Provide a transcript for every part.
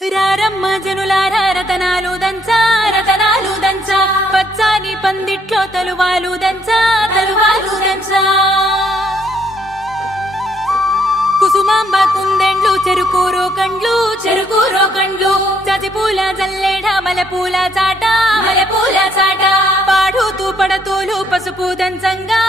రారమ్మ జనులారా రతనాలు దంచా రతనాలు దంచా పచ్చాని పందిట్లో తలువాలు దంచా తలువాలు దంచా కుసుమాంబ కుందెండ్లు చెరుకూరో కండ్లు చజిపూల జల్లేడ మలపూల చాట పాడుతూ పడతూలు పసుపు దంచంగా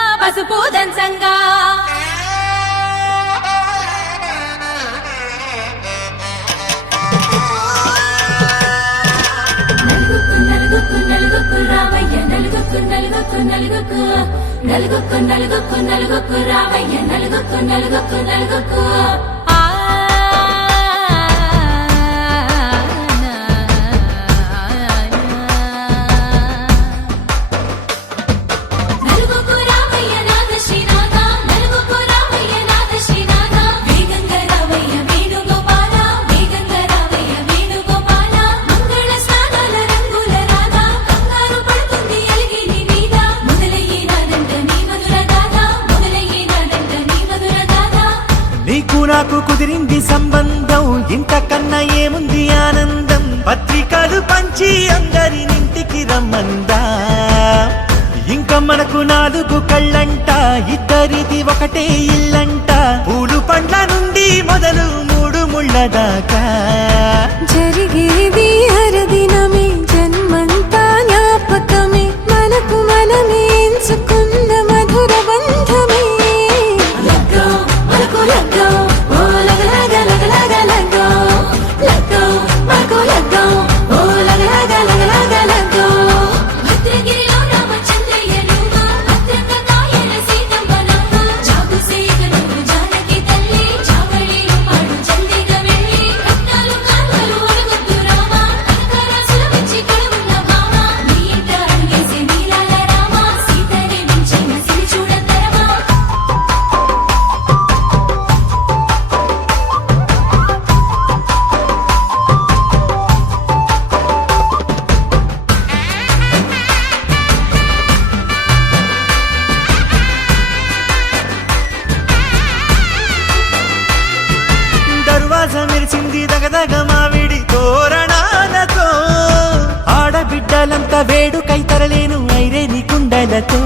నలుగుకు రావయ్య నలుగుకు రావయ్య నలుగుకు నాకు కుదిరింది సంబంధం ఇంతకన్నా ఏముంది ఆనందం పత్రికలు పంచి అందరినింటికి రమ్మందా ఇంకా మనకు 4 కళ్ళంట ఇద్దరిది ఒకటే ఇల్లంట పూలు పండ్ల నుండి మొదలు 3 ముళ్ళ దాకా జరిగేది హరదినమే జన్మంతా జ్ఞాపకమే మనకు మనమే ఎంచుకున్న మధుర బంధమే మెరిసింది దగదగ మావిడి తోరణాలతో ఆడబిడ్డలంతా వేడుకై తరలేను ఐరేని కుండలతో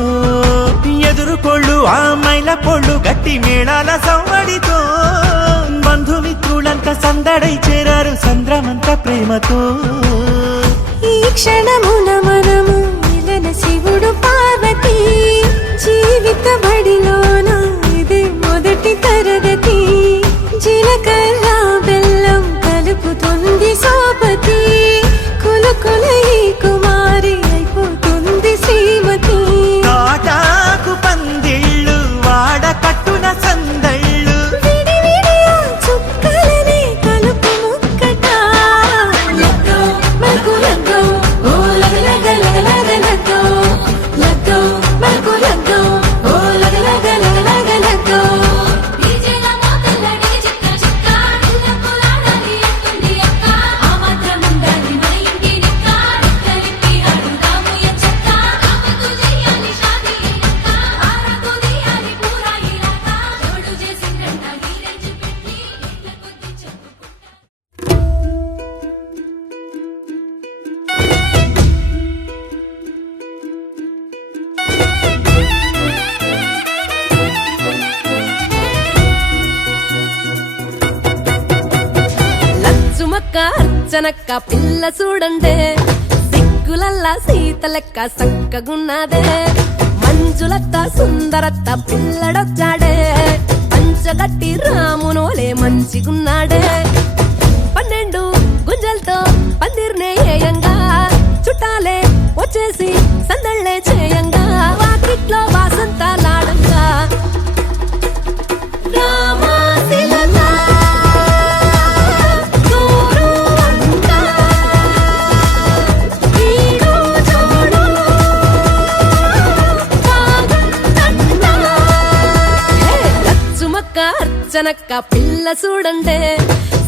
ఎదురుకోళ్ళు ఆ మైల పొళ్ళు గట్టి మేళాల సవ్వడితో బంధుమిత్రులంతా సందడై చేరారు సంద్రమంత ప్రేమతో ఈ క్షణమున మనము మిలన శివుడు పార్వతి జీవిత బడిలోన ఇది మొదటి తరగతి జీలకర్ర బెల్లం కలుపుతుంది సోపతి కులకుల ఈ కుమారి అయిపోతుంది శ్రీమతి నాటాకు పందిళ్ళు వాడ కట్టున సందళ్ళు విడివిడియా చుక్కలనే కలుపు ముక్కట మనకు లగ్గో ఓ లగలగ మనకు లగ్గో ఓ లగలగ అర్చనక్క పిల్ల చూడండే సిగ్గులల్లా సీత లెక్క సక్కగున్నదే మంజులత్త సుందరత్త పిల్లడొచ్చాడే పంచగట్టి రామునోలే మంచిగున్నాడే 12 గుంజలతో పందిర్నే ఏయంగా చుట్టాలే వచ్చేసి సందళ్ళే చేయంగా వాకిట్లో వాసంతాలాడంగా అర్చనక్క పిల్ల చూడండే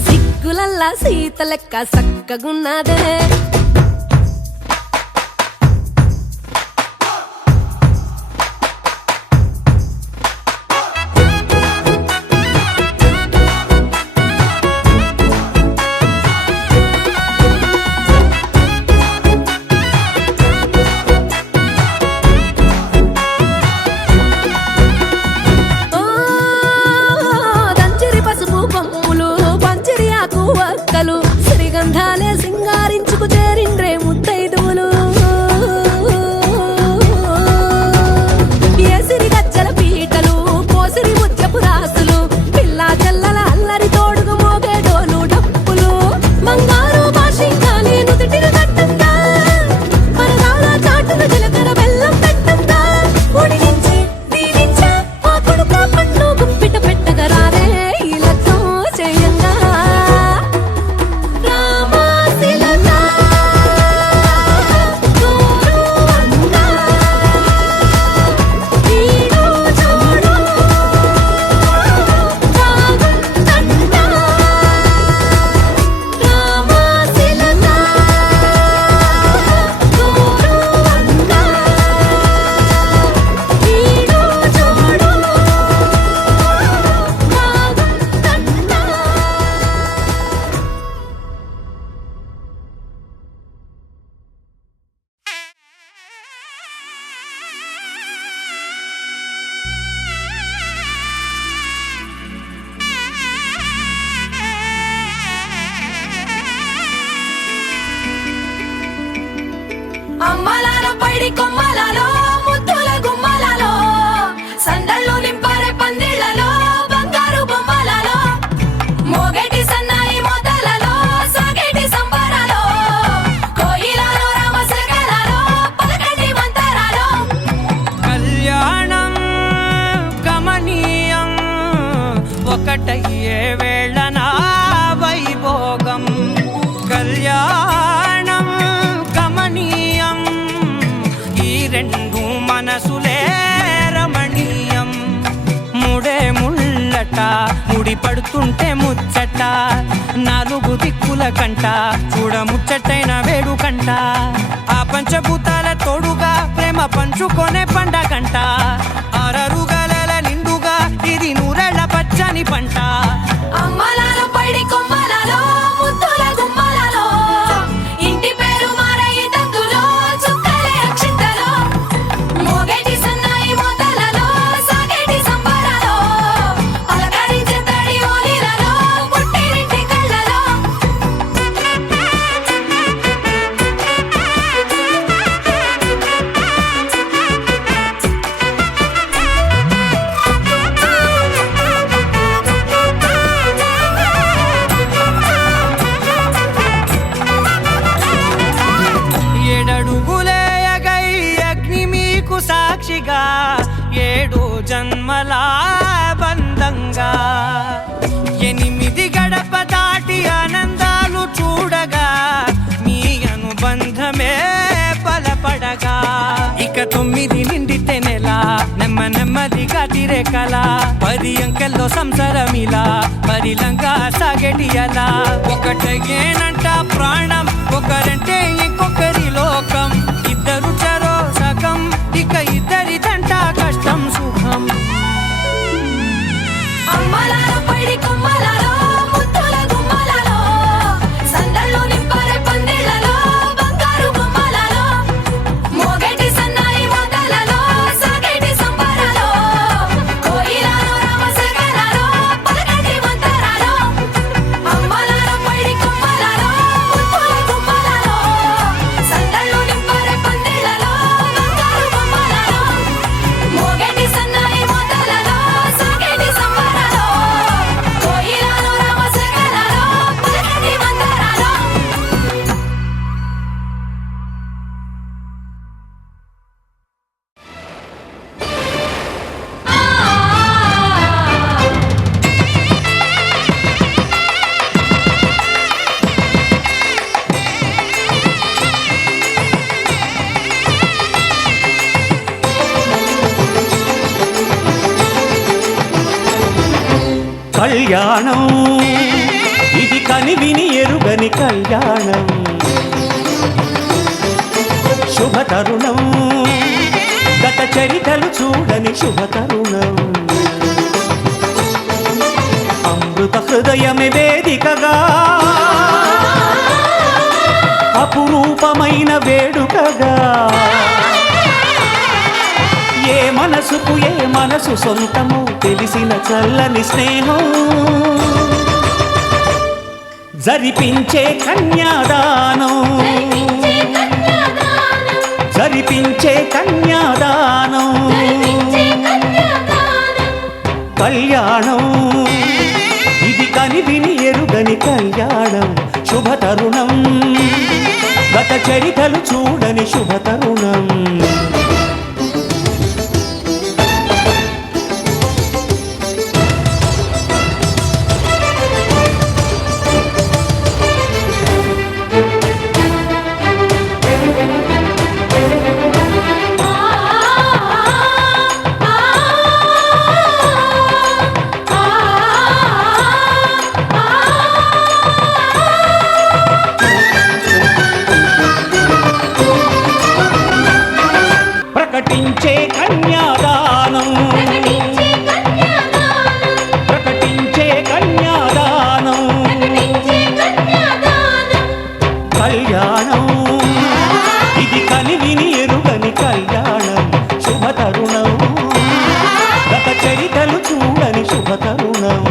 సిగ్గులల్లా సీత లెక్క సక్కగున్నదే కళ్యాణం కమనీయం ఈ రెండు మనసులే రమణీయం ముడే ముళ్ళట ముడి పడుతుంటే ముచ్చట నాలుగు దిక్కుల కంట చూడ ముచ్చటైన వేడుకంట ఆ పంచభూతాల తోడుగా ప్రేమ పంచుకొనే పండగంట ఆరరుగల నిండుగా ఇది నూరెళ్ళ పచ్చని పంట అమ్మలాలో పడి కొమ్మలలో ముద్దుల గుమ్మలలో ఇంటి పేరు మారయి తందులో చుక్కలే అక్షింతలో మోగేటి సన్నాయి మోతలలో సాగేటి సంబరాలో పలకరించే తడి ఓలిలలో పుట్టినింటి కళ్ళలో ఏడడుగులేయగై అగ్ని మీకు సాక్షిగా ఏడు జన్మల బంధంగా 8 గడప దాటి ఆనందాలు చూడగా మీ అనుబంధమే బలపడగా ఇక 9 నిండితే నెల నెమ్మదిగా తిరే కల 10 అంకెల్లో సంసారమిలా పరిలంగా సాగేటి అలా ఒకటేనంట ప్రాణం ఒకరంటే ఇంకొకరి లోకం ఇద్దరు చరో సగం ఇక ఇద్దరిదంట కష్టం సుఖం అమ్మలాలో పడి కొమ్మలలో ముద్దుల గుమ్మలలో సందళ్ళు నింపరే పందిళ్ళలో బంగారు గుమ్మలలో మోగేటి సన్నాయి మోతలలో సాగేటి సంబరాలో కోయిలలో రామశకలలో పలకటి మంతరాలో అమ్మలాలో పడి కొమ్మలలో ముద్దుల గుమ్మలలో సందళ్ళు నింపరే పందిళ్ళలో బంగారు గుమ్మలలో మోగేటి సన్నాయి మోతలలో సాగేటి సంబరాలో కోయిలలో రామశకలలో పలకటి మంతరాలో కళ్యాణం ఇది కనివిని ఎరుగని కళ్యాణం శుభతరుణం గత చరితలు చూడని శుభతరుణం అమృత హృదయమే వేదికగా అపురూపమైన వేడుకగా ఏ మనసుకు ఏ మనసు సొంతము తెలిసిన చల్లని స్నేహం జరిపించే కన్యాదానం జరిపించే కన్యాదానం కళ్యాణం ఇది కనివిని ఎరుగని కళ్యాణం శుభతరుణం గత చరితలు చూడని శుభతరుణం ప్రకటించే కన్యాదానం ప్రకటించే కన్యాదానం కళ్యాణం ఇది కనివిని ఎరుగని కళ్యాణం శుభతరుణం గత చరితలు చూడని శుభతరుణం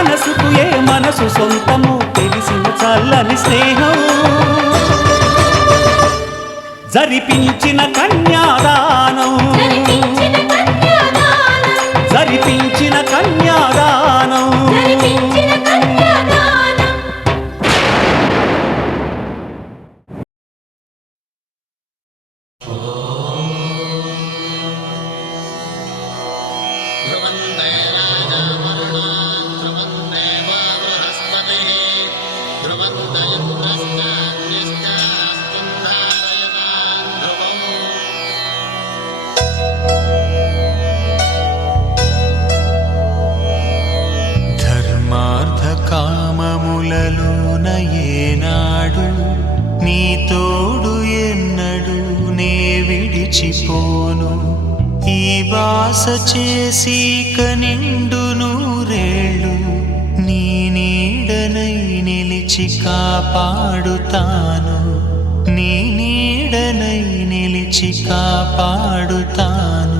మనసుకు ఏ మనసు సొంతము తెలిసిన చల్లని స్నేహం జరిపించిన కన్యాదానం జరిపించిన కన్యాదానం జరిపించిన కన్యాదానం జరిపించిన కన్యాదానం ధర్మార్థ కామములలోన ఏనాడు నీ తోడు ఎన్నడు నే విడిచిపోను ఈ వాస చేసి కనిండు నూరేళ్ళు నీ నీడనై నిలిచి కాపాడుతాను నీ నీడనై నిలిచి కాపాడుతాను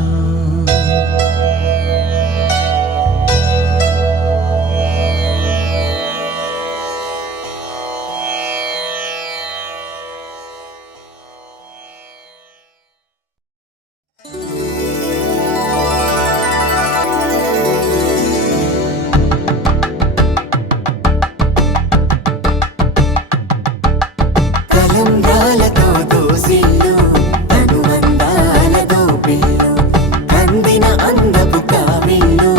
కలంబ్రాలతో దోసిళ్ళు అనుబంధాలతో పిల్లు అందిన అందపు కావిళ్ళు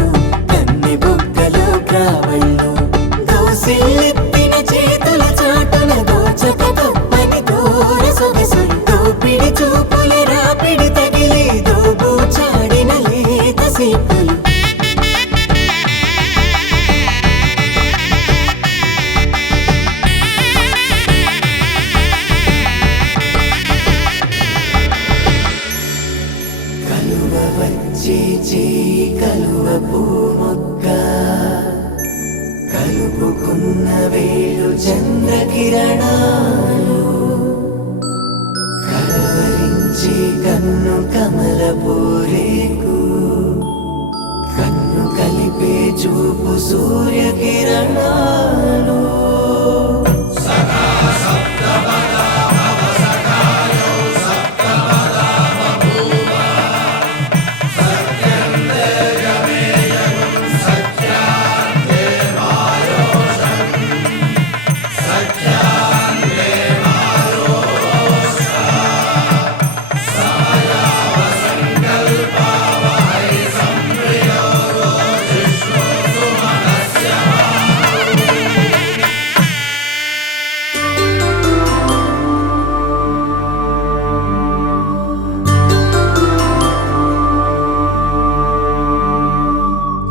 కన్నె బుగ్గలో గ్రావళ్ళు దోసిళ్ళెత్తిన చేతుల చాటున దోచక తప్పని దూర సొగసులు దోపిడి చూపుల రాపిడి తగిలి దోబూచాడిన లేత సీపులు కలువ వచ్చే చేయి కలువ పూమొక్క కలుపుకున్న వేలు చంద్రకిరణాలు కలవరించే కన్ను కమల పూరేకు కన్ను కలిపే చూపు సూర్యకిరణాలు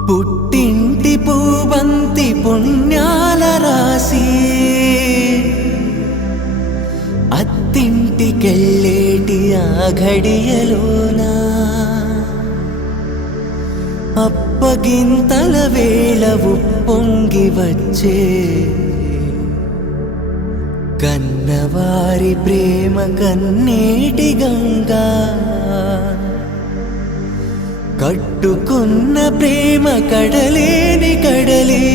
పుట్టింటి పూబంతి పుణ్యాల రాసి అత్తింటికెళ్ళేటి ఆ ఘడియలోనా అప్పగింతల వేళ ఉప్పొంగి వచ్చే కన్నవారి ప్రేమ కన్నీటి గంగా కట్టుకున్న ప్రేమ కడలేని కడలే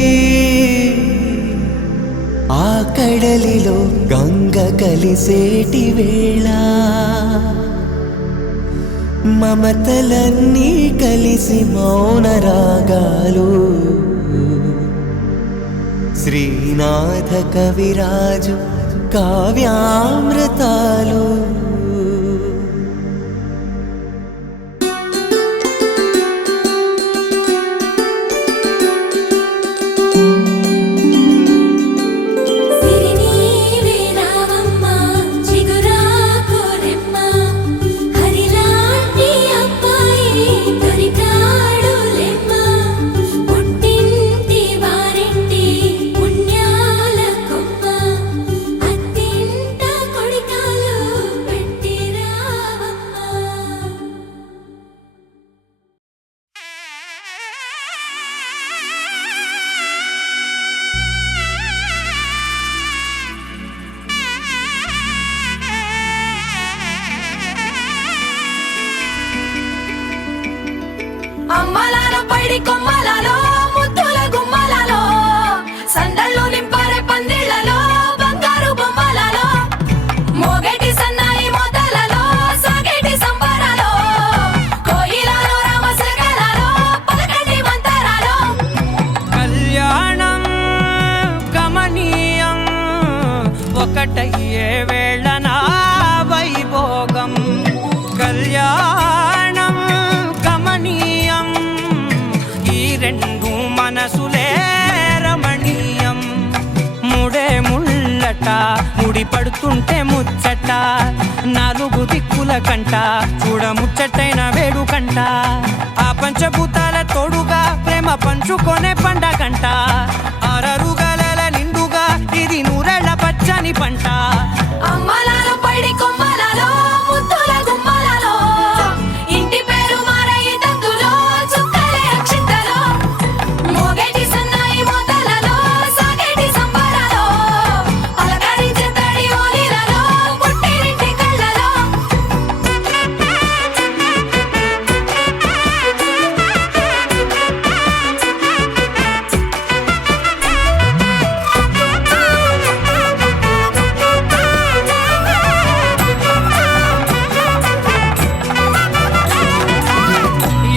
ఆ కడలిలో గంగ కలిసేటి వేళ మమతలన్నీ కలిసి మౌన రాగాలు శ్రీనాథ కవిరాజు కావ్యామృతాలు సిరినీవే రావమ్మ చిగురాకు రెమ్మ హరిలాంటి అబ్బాయి దొరికాడులేమ్మ పుట్టింటి వారింటి పుణ్యాల కొమ్మ అత్తింట కొడికాలు పెట్టి రావమ్మ. అమ్మలాల పైడి కొమ్మలలో ముద్దుల గుమ్మలలో ఒకటయ్యే వేళన వైభోగం కళ్యాణం కమనీయం ఈ రెండు మనసులే రమణీయం ముడే ముళ్ళట ముడి పడుతుంటే ముచ్చట నాలుగు దిక్కుల కంట చూడ ముచ్చటైన వేడుకంట ఆ పంచభూతాల తోడుగా ప్రేమ పంచుకొనే పండగంట ఆరరుగల నిండుగా ఇది నూరెళ్ళ పచ్చని పంట అమ్మలాలో పడి కొమ్మలలో ముద్దుల గుమ్మలలో ఇంటి పేరు మారయి తందులో చుక్కలే అక్షింతలో మోగేటి సన్నాయి మోతలలో సాగేటి సంబరాలో పలకరించే తడి ఓలిలలో పుట్టినింటి కళ్ళలో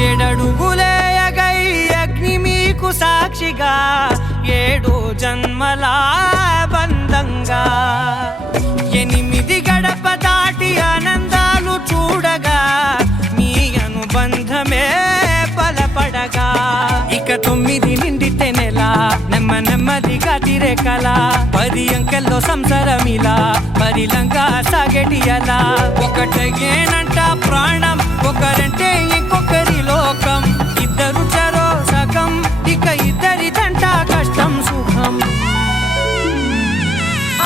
ఏడడుగులే ఎగై అగ్ని మీకు సాక్షిగా ఏడు జన్మల బంధంగా ఎనిమిది గడప దాటి ఆనందాలు చూడగా మీ అనుబంధమే బలపడగా ఇక 9 నిండితే నెల నెమ్మదిగా తిరే కల 10 అంకెల్లో సంసారమిలా పరిలంగా సాగేటి అలా ఒకటేనంట ప్రాణం ఒకరంటే ఇంకొకరి లోకం ఇద్దరు చరో సగం ఇక ఇద్దరిదంట కష్టం సుఖం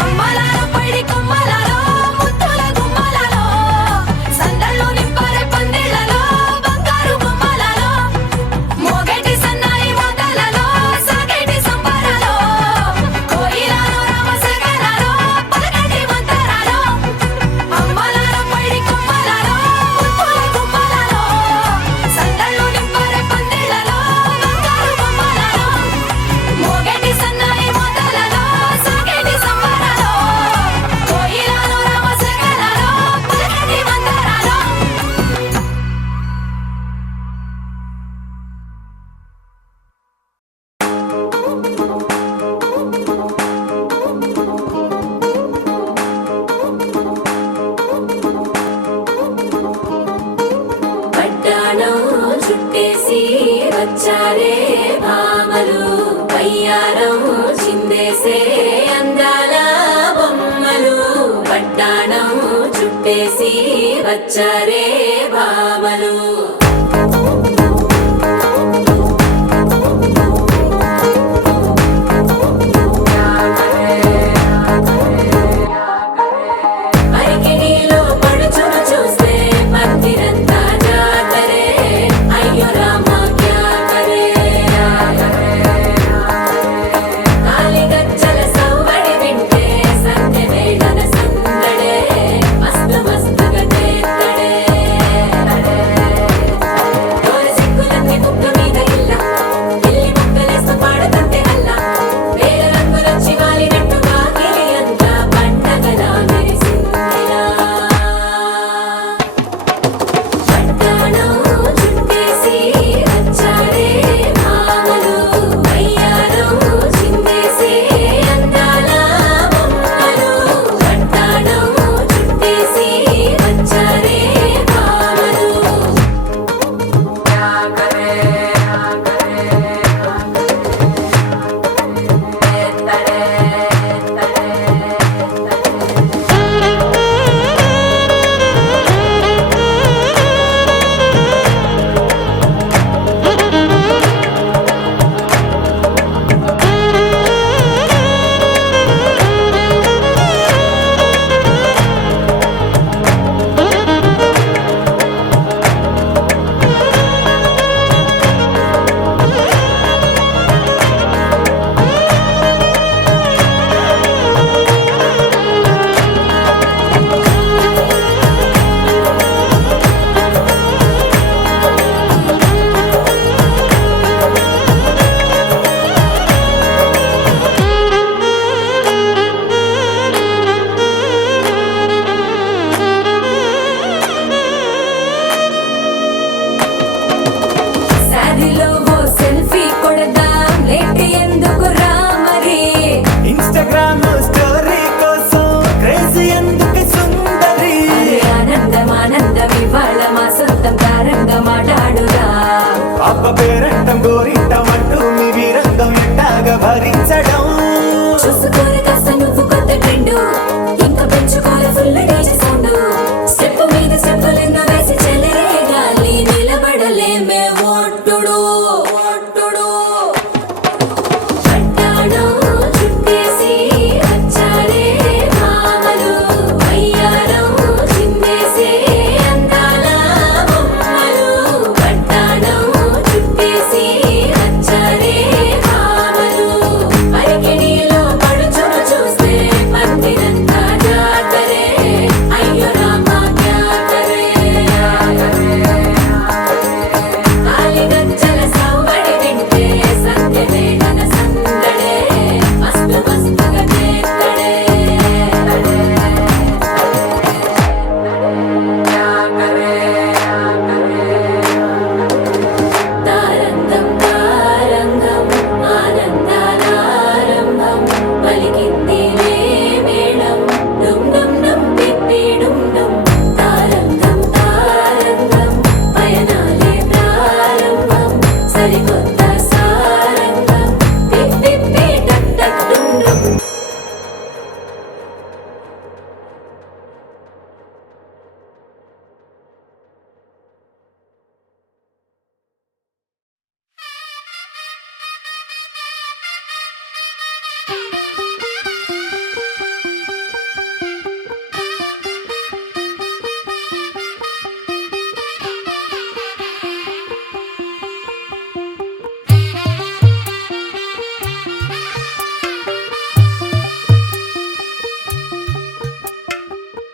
అమ్మలాలో పడి కొమ్మలలో ముద్దుల గుమ్మలలో సందళ్ళు నింపారే పందిళ్ళలో బంగారు గుమ్మలలో మోగేటి సన్నాయి మోతలలో సాగేటి సంబరాలో కోయిలలో రామశకలలో పలకటి మంతరాలో అమ్మలాలో పడి కొమ్మలలో ముద్దుల గుమ్మలలో సందళ్ళు నింపారే పందిళ్ళలో బంగారు గుమ్మలలో మోగేటి సన్నాయి మోతలలో సాగేటి సంబరాలో కోయిలలో రామశకలలో పలకటి మంతరాలో పట్టాణం చుట్టేసి వచ్చారే భామలు పయ్యారం చిందేసే అందాల బొమ్మలు పట్టాణం చుట్టేసి వచ్చారే భామలు పరికిణీలో పడుచును చూస్తే మందిరంతా జాతరే అయ్యో రామా క్యా కరే కాలిగజ్జల సవ్వడి వింటే సంధ్య వేళన సందడే మస్తు మస్తుగా చేస్తడే సింగారించడం చూసుకోరు కాస్త నువ్వు కొత్త ట్రెండ్ ఇంకా పెంచుకోరు ఫుల్ డీజే సౌండ్ స్టెప్ మీద స్టెప్పులెన్నో వేసి చెలే గాలి నిలబడలేమే ఒట్టుడు ఒట్టుడు పట్టాడు చుట్టేసి వచ్చారే మామలు అయ్యారం చిందేసి అందాల బొమ్మలు పట్టాడు చుట్టేసి వచ్చారే మామలు పరికిణీలో పడుచును చూస్తే పందిరంతా జాతరే అయ్యో రామా క్యా కరే కాలిగజ్జల సవ్వడి వింటే సంధ్యనే గన సందడే మస్తు మస్తుగా చేస్తడే తారంగం తారంగం ఆనందానారంభం పలికింది రే మేళం డుమ్ డుమ్ డుమ్ పిప్పి డుమ్ డుమ్ తారంగం తారంగం పయనాలే ప్రారంభం సరికొత్త సారంగం పిప్పి టక్ టక్ డుమ్ డుమ్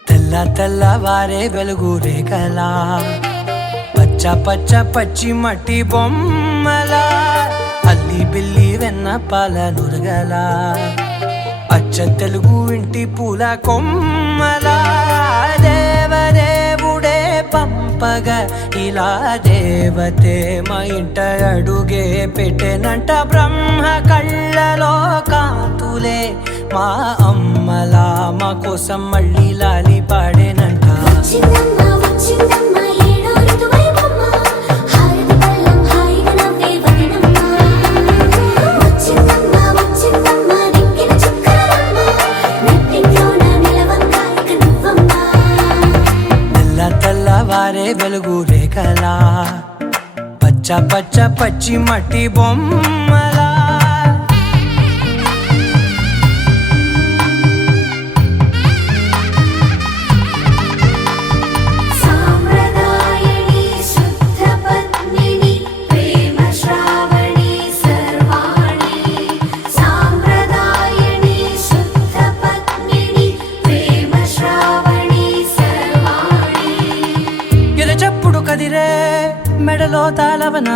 తెల్ల తెల్లవారే వెలుగు రేఖలా పచ్చ పచ్చ పచ్చి మట్టి బొమ్మలా అల్లి బిల్లి వెన్న పాల నురగలా అచ్చ తెలుగు ఇంటి పూల కొమ్మలా దేవదేవుడే పంపగ ఇలా దేవతే మా ఇంట అడుగే పెట్టెనంట బ్రహ్మ కళ్ళలో కాంతులే మా అమ్మలా మా కోసం మళ్ళీ లాలి పాడేనంట వచ్చిందమ్మ వచ్చిందమ్మ ఏడో ఋతువైవమ్మ హారతి పళ్ళం హాయిగా నవ్వే వదనమ్మ వచ్చిందమ్మ వచ్చిందమ్మ దిక్కిన చుక్కలమ్మ నెట్టింట్లోన నిలవంగా ఇక నువ్వమ్మ తెల్ల తెల్లవారే వెలుగు రేఖలా పచ్చ పచ్చ పచ్చి మట్టి బొమ్మలా సాంప్రదాయని శుద్ధ పద్మిని ప్రేమ శ్రావణి సర్వాణి సాంప్రదాయని శుద్ధ పద్మిని ప్రేమ శ్రావణి సర్వాణి ఎరచప్పుడు కదిరే మెడలో తాళవన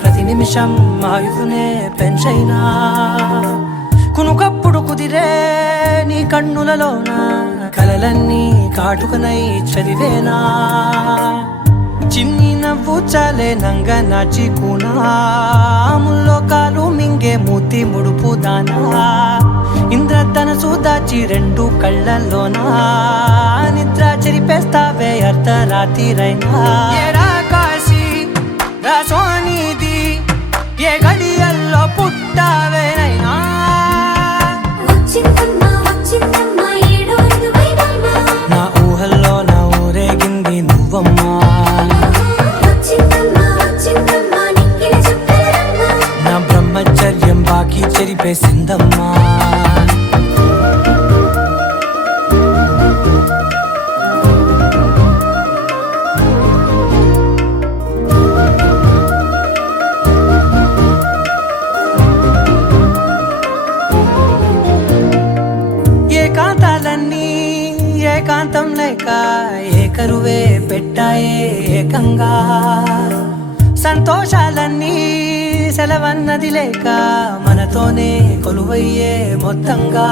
ప్రతి నిమిషం ఆయుధునే పెంచైనా కునుకప్పుడు కుదిరే నీ కన్నులలోన కలలన్నీ కాటుకనై చదివేనా చిన్ని నవ్వు చాలే నంగ నాచి కూనాముల్లో కాలు మింగే మూతి ముడుపు దానా ఇంద్రధనసు దాచి రెండు కళ్ళల్లోనా నిద్ర చెరిపేస్తావే అర్ధరాత్రిరైనా ఏరా కాశీ రా సోనిది ఏ గడియల్లో పుట్టావేనైనా వచ్చిందమ్మ వచ్చిందమ్మ ఏడో ఋతువైవమ్మ నా ఊహల్లో నా ఊరేగింది నువ్వమ్మా వచ్చిందమ్మ వచ్చిందమ్మ నిక్కిన చుక్కలమ్మ నా బ్రహ్మచర్యం బాకీ చెరిపేసిందమ్మా ఏకాంతాలన్నీ ఏకాంతం లేక ఏకరువే పెట్టాయే ఏకంగా సంతోషాలన్నీ సెలవన్నది లేక మనతోనే కొలువయ్యే మొత్తంగా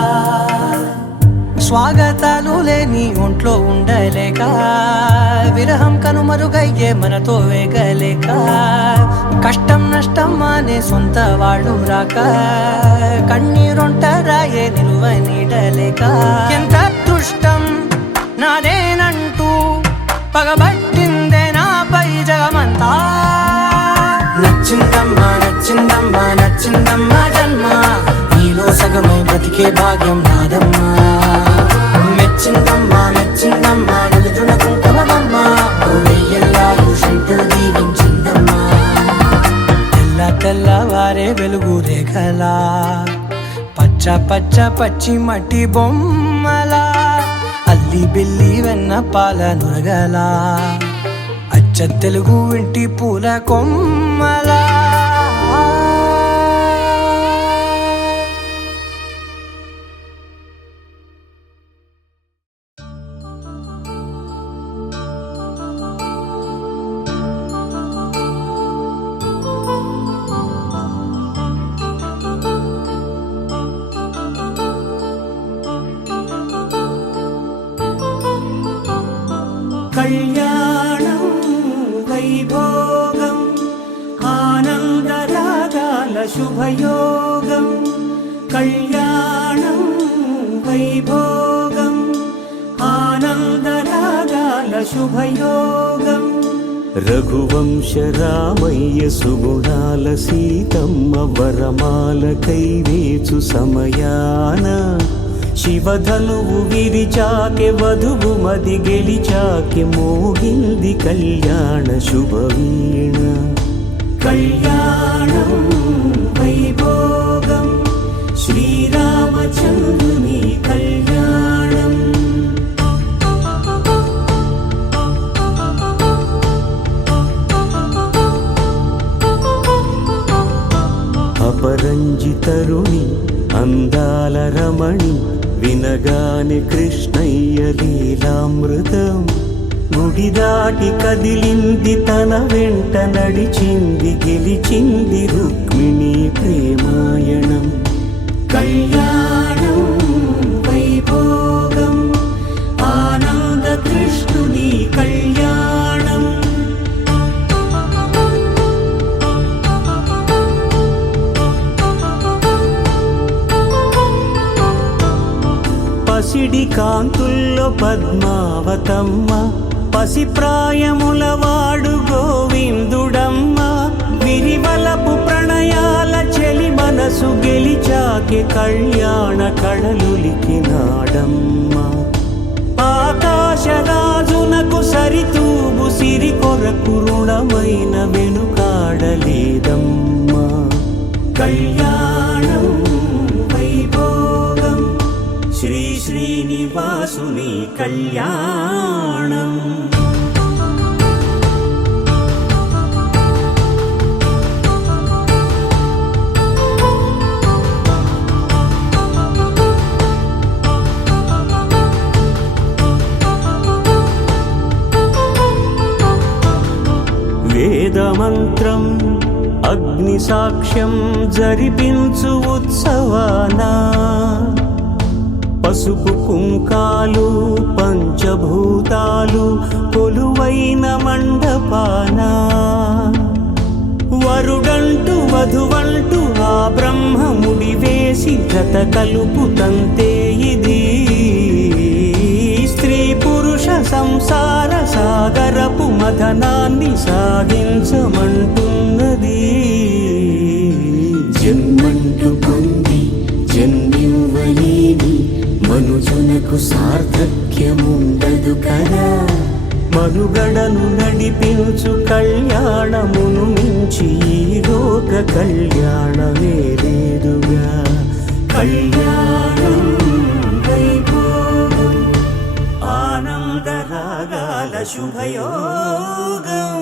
స్వాగతాలు లేని ఒంట్లో ఉండలేక విరహం కనుమరుగయ్యే మనతో వేగలేక కష్టం నష్టం అనే సొంత వాళ్ళు రాక కన్నీరొంటరాయే నిలువ నీడలేక ఎంత అదృష్టం నాదేనంటూ పగబట్టిందే నాపై జగమంతా నచ్చిందమ్మా నచ్చిందమ్మా నచ్చిందమ్మా జన్మ భాగమై బ్రతికే భాగ్యం నాదమ్మా. మెచ్చిందమ్మా మెచ్చిందమ్మా ఎదుటిన కుంకుమమ్మా, వెయ్యల్లాలు శంకరు దీవించిందమ్మా. తెల్ల తెల్లవారే వెలుగు రేఖలా, పచ్చ పచ్చ పచ్చి మట్టి బొమ్మలా, అల్లి బిల్లి వెన్న పాల నురగలా, అచ్చ తెలుగు ఇంటి పూల కొమ్మలా. కళ్యాణం వైభోగం ఆనందరాగాల శుభయోగం. కళ్యాణం వైభోగం ఆనందరాగాల శుభయోగం. రఘువంశ రామయ్య సుగుణాల సీతమ్మ వరమాల కైవేచు సమయాన, శివధనువు విరిచాకె వధువు మది గెలిచాకె మోగింది కళ్యాణ శుభవీణ. కళ్యాణం వైభోగం శ్రీరామచంద్రుని కళ్యాణం. అపరంజి తరుణి అందాల రమణి, వినగానే కృష్ణయ్య లీలామృతం. గుడి దాటి కదిలింది తన వెంట నడిచింది, గెలిచింది రుక్మిణి ప్రేమాయణం. కళ్యాణం వైభోగం ఆనంద కృష్ణుని కళ్యాణం. పసిడి కాంతుల్లో పద్మావతమ్మ, పసి ప్రాయముల వాడు గోవిందుడమ్మ. విరివలపు ప్రణయాల చెలి మనసు గెలిచాకె కళ్యాణ కళలులికినాడమ్మ. ఆకాశరాజునకు సరితూగు సిరి కొరకు రుణమైన వెనుకాడలేదమ్మా. కళ్యాణం వైభోగం శ్రీ శ్రీనివాసుని కళ్యాణం. వేదమంత్రం అగ్ని సాక్ష్యం జరిపించు ఉత్సవానా, పసుపు కుంకాలు పంచభూతాలు కొలువైన మండపానా. వరుడంటూ వధువంటూ ఆ బ్రహ్మముడి వేసి జత కలుపుతంతే ఇది. స్త్రీ పురుష సంసార సాగరపు మథనాన్ని సాగించమంటున్నది. జన్మంటూ పొంది జన్మివ్వలేని మనుజునకు సార్థక్యముండదు కదా. మనుగడను నడిపించు కళ్యాణమును మించి ఈ లోక కళ్యాణమే లేదుగా. కళ్యాణం వైభోగం ఆనందరాగాల శుభయోగం.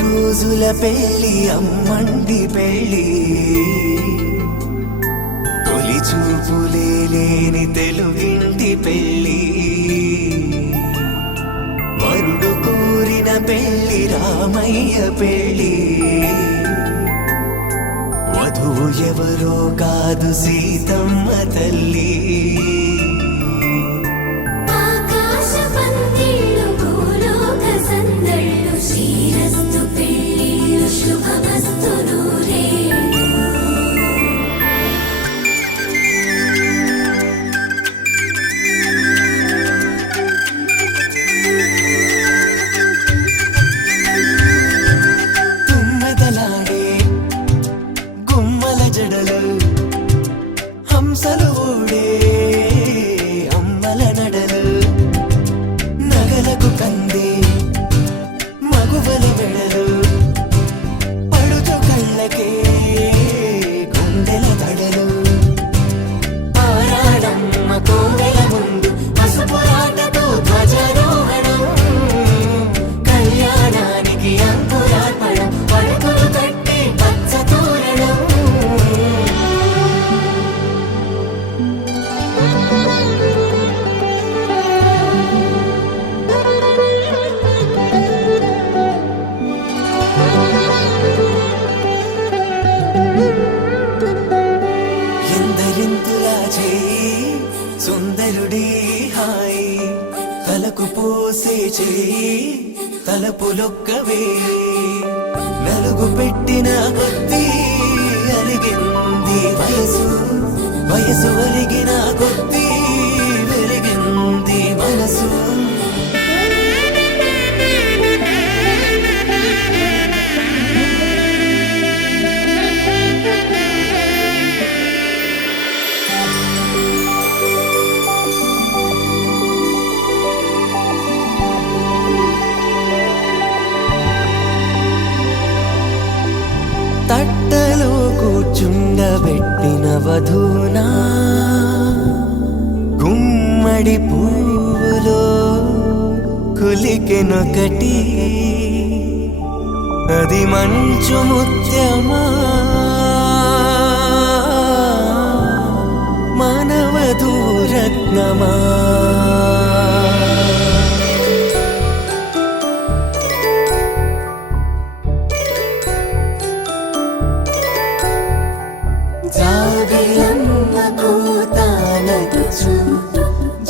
రోజుల పెళ్ళి అమ్మండి పెళ్ళి, తొలి చూపులే లేని తెలుగింటి పెళ్ళి. వరుడు కోరిన పెళ్ళి రామయ్య పెళ్ళి, వధువు ఎవరో కాదు సీతమ్మ తల్లి. ఆకాశ పందిళ్ళు తలపులొక్కవే నలుగు పెట్టిన కొద్దీ అలిగింది వయసు వయసు ఒలిగిన కొద్దీ వెలిగింది మనసు తట్టలో కూర్చుండబెట్టిన వధూనా గుమ్మడి పువ్వులో కులికెనొకటి అది మంచు ముత్యమా మానవధూరత్నమా జాబిలమ్మ కూతానదుచు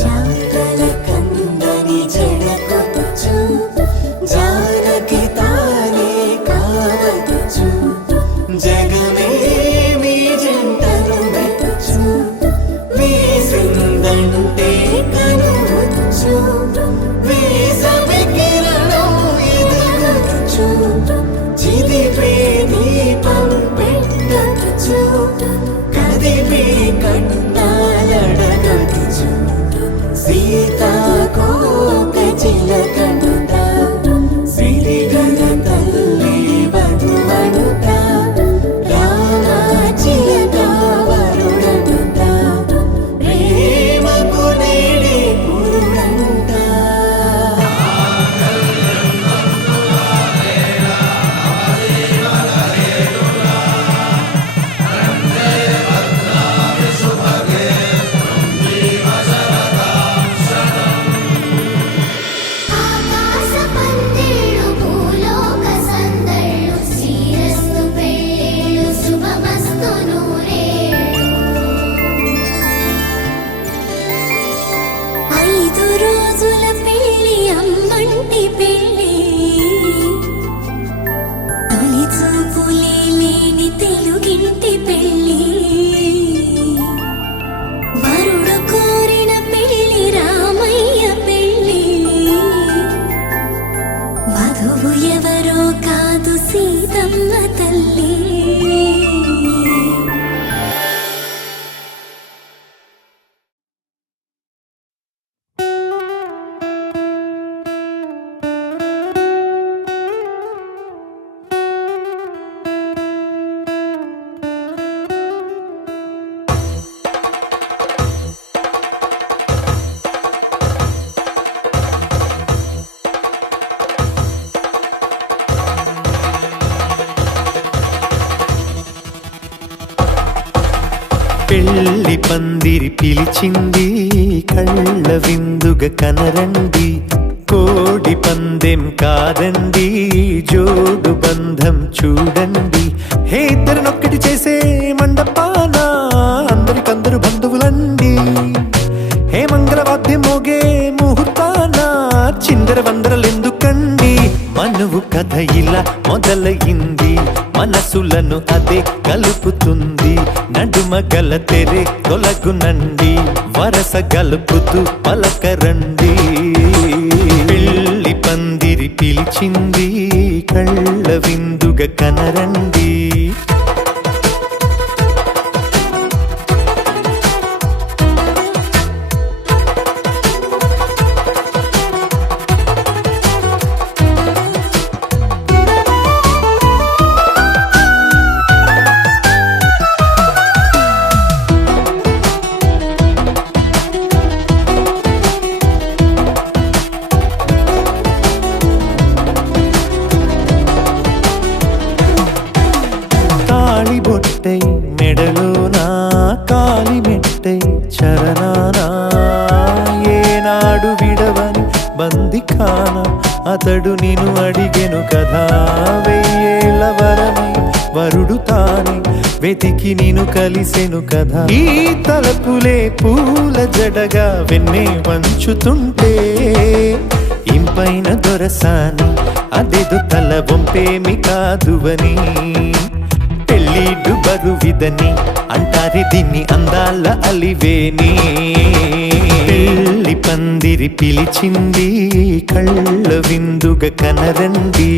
జాగల కందని జడకొదుచు జానకి తానే కావదుచు జగమే మీ జంటను పెట్టుచు వేసిందంటే కనువదుచు వేసవి కిరణం ఎదుగుచు చిదిపే దీపం పెట్టదుచు కదిపే కన్నాలడగదుచు సీతాకోక చిలకనుత సిరిగల తల్లి వధువనుత రామ చిలక వరుడనుత ప్రేమకు నేడే పురుడంట ఆకాశ పందిళ్ళు భూలోక సందళ్ళు శ్రీరస్తు పెళ్ళిళ్ళు శుభమస్తు నూరేళ్ళు 5 రోజుల పెళ్ళి అమ్మంటి పెళ్ళి తొలి చూపులే లేని తెలుగింటి పెళ్ళి వరుడు కోరిన పెళ్ళి రామయ్య పెళ్ళి వధువు ఎవరో కాదు సీతమ్మ తల్లి పెళ్లి పందిరి పిలిచింది కళ్ళ విందుగా కనరండి కోడి పందెం కాదండి జోడు బంధం చూడండి హే ఇద్దరినొక్కటి చేసే మండపాన అందరికందరు బంధువులండి హే మంగళవాద్యం మోగే ముహూర్తాన చిందర వందరలెందుకండి మనువు కథ ఇలా మొదలయింది మనసులను అదే కలుపుతుంది నడుమ గల తెరే తొలగునండి వరస గలుపుతూ పలకరండి పెళ్లి పందిరి పిలిచింది కళ్ళ విందుగా కనరండి బొట్టై మెడలోనా కాలి మెట్టై చరణానా ఏనాడు విడవని బందిఖాన అతడు నిన్ను అడిగెను కదా వెయ్యేళ్ళ వరమై వరుడు తానే వెతికి నిన్ను కలిసెను కదా ఈ తలపులే పూల జడగా వెన్నే వంచుతుంటే ఇంపైన దొరసాని అదేదో తల వంపేమి కాదువని పెళ్ళిడు బరువిదని అంటారే దీన్ని అందాల అలివేని పెళ్ళి పందిరి పిలిచింది కళ్ళ విందుగా కనరండి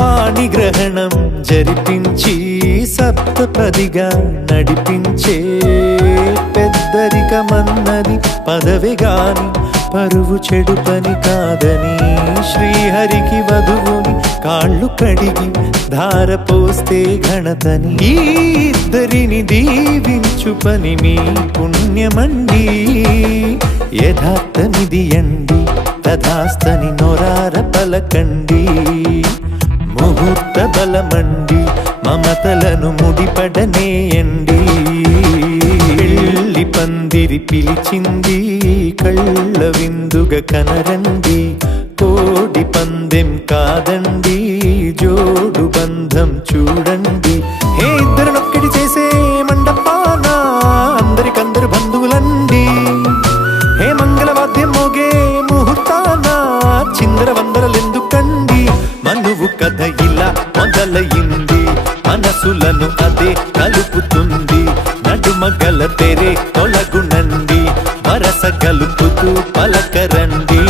పాణిగ్రహణం జరిపించి సప్తపదిగా నడిపించే పెద్దరికమన్నది పదవి గాని పరువు చెడు పని కాదని శ్రీహరికి వధువుని కాళ్ళు కడిగి ధార పోస్తే ఘనతని ఈ ఇద్దరిని దీవించు పని మీ పుణ్యమండి యథార్థమిది అండి తథాస్తని నొరార పలకండి ముహూర్త బలమండి మమతలను ముడిపడనేయండి పెళ్ళి పందిరి పిలిచింది కళ్ళ విందుగా కనరండి కోడి పందెం కాదండి జోడు బంధం చూడండి హే ఇద్దరినొక్కటి చేసే మండపాన అందరికందరు బంధువులండి హే మంగళవాద్యం మోగే ముహూర్తాన చిందర వందరలెందుకండి మనువు కథ ఇలా మొదలయింది మనసులను అదే కలుపుతుంది నడుమ గల తెరే తొలగునండి వరస కలుపుతూ పలకరండి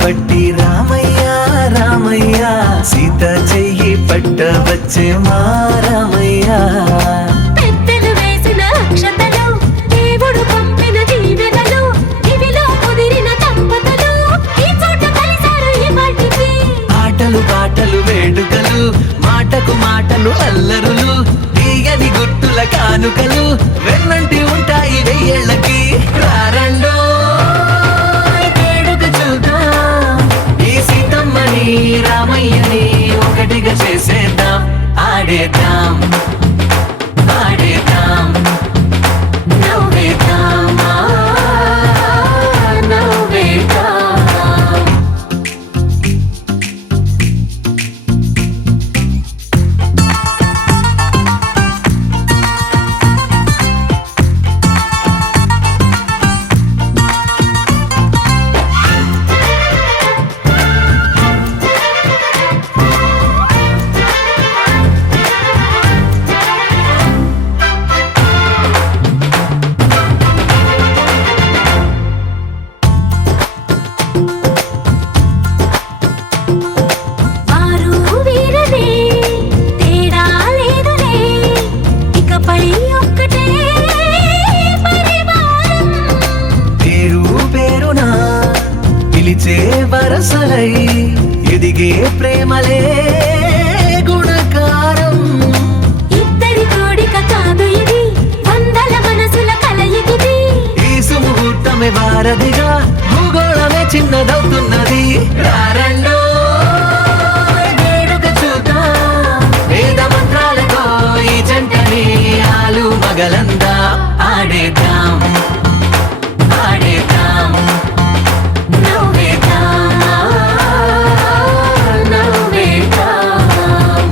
బట్టి రామయ్య రామయ్య సీత చెయ్యి పట్ట వచ్చే మా రామయ్య పెద్దలు వేసిన అక్షతలు దేవుడు పంపిన దీవెనలు ఇవిలో కుదిరిన దంపతులు ఈ చోట కలిసారు ఈ వాటికి ఆటలు పాటలు వేడుకలు మాటకు మాటలు అల్లరులు తీయని గుట్టుల కానుకలు వెన్నంటి ఉంటాయి వెయ్యేళ్ళకి రారండో రామయ్యని ఒకటిగా చేసేద్దాం ఆడేద్దాం ఆడేద్దాం నవ్వేద్దాం నవ్వేద్దాం వచ్చే వరసలై ఎదిగే ప్రేమలే గుణకారం. ఇద్దరి కోడిక కాదు ఇది, వందల మనసుల కలయికిది. ఈ సుముహూర్తమే వారధిగా భూగోళమే చిన్నదవుతున్నది. రారండో వేడుక చూద్దాం, వేద మంత్రాలతో ఈ జంటని ఆలు మగలందా ఆడేద్దాం ఆడేద్దాం నవ్వేద్దాం, నవ్వేద్దాం.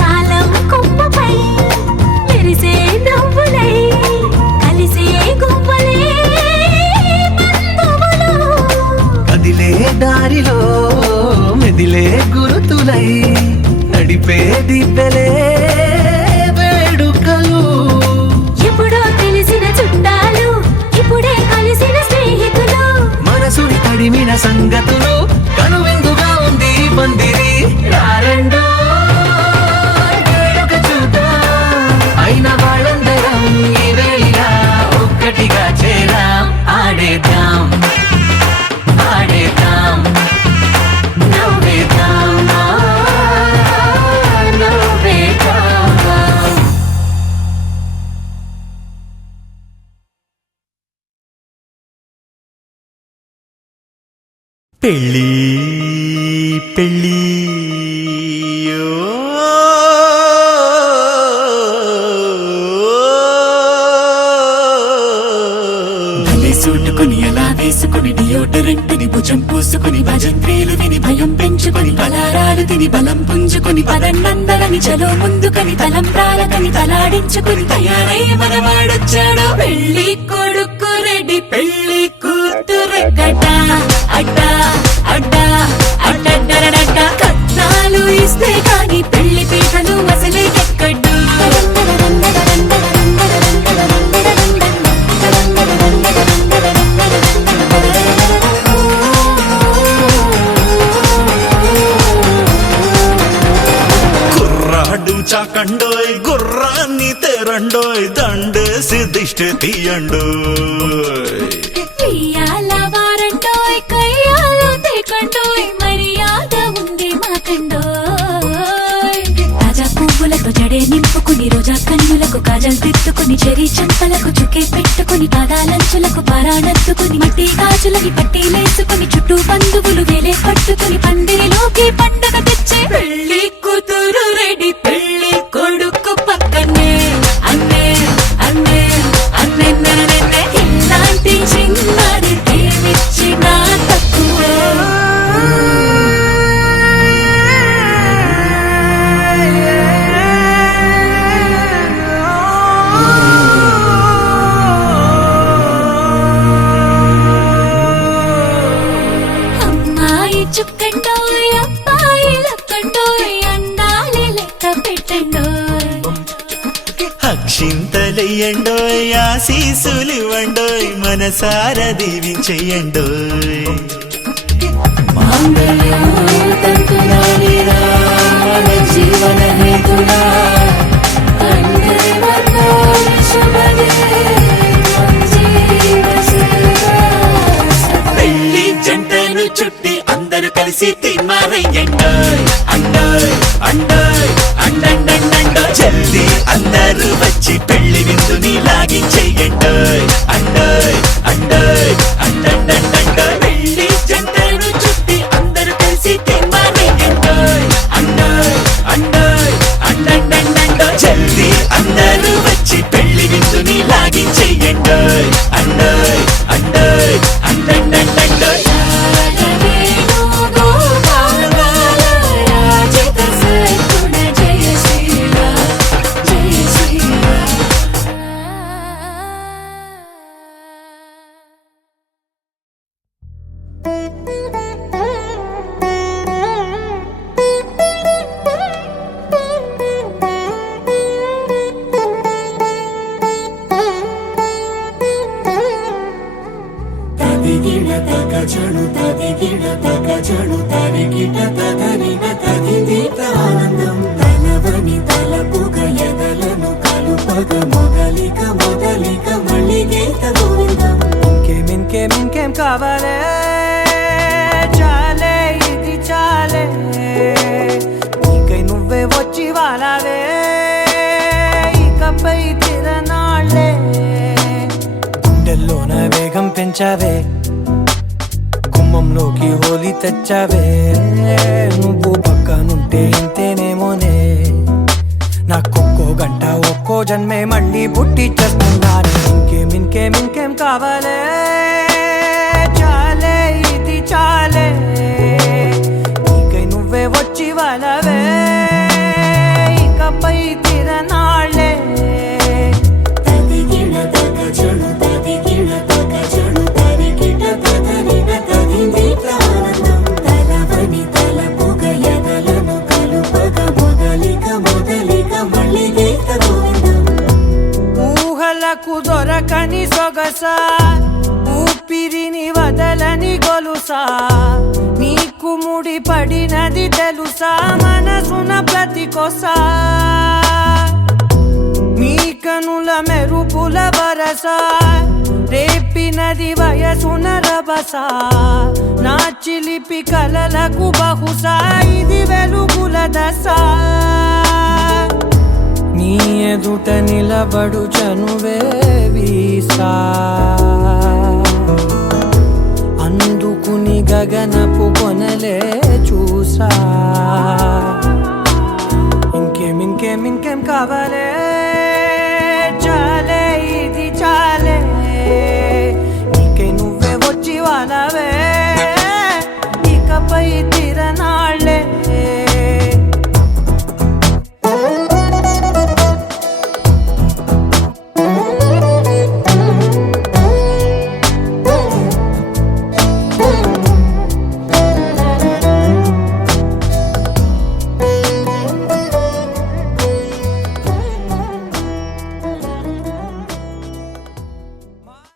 కాలం కొమ్మపై మెరిసే నవ్వులై కలిసే గువ్వలే బంధువులు. కదిలే దారిలో మెదిలే గురుతులై నడిపే దిబ్బెలే వేడుకలు. ఎప్పుడో తెలిసిన చుట్టాలు, ఇప్పుడే కలిసిన స్నేహితులు. మనసుని తడిమిన సంగతులు కనువిందుగా ఉంది ఈ పందిరి. రారండో వేడుక చూద్దాం, అయిన వాళ్ళందరం ఈ వేళ ఒక్కటిగా చేరాం. ఆడేద్దాం ఆడేద్దాం నవ్వేద్దాం, నవ్వేద్దాం. పెళ్ళి పెళ్ళి ఓ. సూటుకుని ఎలా వేసుకుని డియోడరెంట్ ని భుజం పూసుకుని భజంత్రీలు విని భయం పెంచుకుని పలారాలు తిని బలం పుంజుకుని పదన్నందరని చలో ముందుకని తలంబ్రాలకని తలాడించుకుని తయారై మనవాడొచ్చాడు. పెళ్లి కొడుకు రెడ్డి, పెళ్లి కూతురెక్కట అడ్డ అడ్డ అడ్డడ్డరడడ్డ. కట్నాలు ఇస్తే కాని పెళ్లి పీటలు అసలే ఎక్కడ్డు. కుర్రాడు చాకండోయ్ గుర్రాన్ని తెరండోయ్ దండేసి దిష్టి తీయండోయ్. ఇయ్యాల వారంటోయ్ కయ్యాలు తేకండోయ్ మర్యాద ఉంది మాకండోయ్. తాజా పువ్వులతో జడే నింపుకుని రోజా కన్నులకు కాజల్ తిట్టుకుని చెరి చెంపలకు చుకే పెట్టుకుని పాదాలంచులకు పారాడత్తుకుని మట్టి గాజులని పట్టీలేసుకుని చుట్టూ బంధువులు వేలే పట్టుకుని పందిరిలోకి పండగ తెచ్చే పెళ్లి కూతురు రెడీ, పెళ్లి కొడుకు పక్కనే అన్నే అన్నే అన్నే నెరనెన్నే. ఇలాంటి చిన్నది ఏమిచ్చినా తక్కువే. అమ్మాయి చుక్కండోయ్, అబ్బాయి లక్కండోయ్, అందాలే లెక్క పెట్టండోయ్. అక్షింతలెయ్యండోయ్ ఆశీసులివ్వండోయ్ మనసార దీవించెయ్యండోయ్. మాంగళ్యం తంతునానిరా మన జీవన హేతునా కండే వర్ణాలి శుభదే జీవ సదా. పెళ్లి జంటను చుట్టి అందరూ కలిసి తీర్మానయ్యండోయ్. అండోయ్ అండోయ్ అండండండండోయ్. జల్దీ అందరూ వచ్చి పెళ్లి విందుని లాగించెయ్యండోయ్. అండోయ్ అండోయ్ అండండండండోయ్. పెళ్లి జంటను చుట్టి అందరూ కలిసి తీర్మానయ్యండోయ్. వచ్చావే గుమ్మంలోకి హోలీ తెచ్చావే నువ్వు పక్కనుంటే ఇంతేనేమోనే నాకొక్కో గంట ఒక్కో జన్మే మళ్ళీ పుట్టి చేస్తున్నాను ఇంకేం కావాలే చాలే ఇది చాలే నీకై నువ్వే వచ్చి వాళ్ళవే ఇకపై తిరనాళ్ళే తదిగిన తగజను తదిగిన తగజను తరిగిట తదరిన తదింది ప్రాణం తలవని తలపుగ ఎదలను కలుపగ మొదలిక మళ్ళీ గీత గోవిందం ఊహలకు దొరకని సొగస ఊపిరిని వదలని గొలుసా నీకు ముడి పడినది తెలుసా మనసున ప్రతి కొసా నీ కనుల మెరుపుల వరస రేపినది వయసున రభస నా చిలిపి కలలకు బహుశా ఇది వెలుగుల దశ నీ ఎదుట నిలబడు చనువే వీసా అందుకుని గగనపు కొనలే చూసా ఇంకేం కావాలే చాలే ఇది చాలే నీకే నువ్వే వచ్చి వాళ్ళవే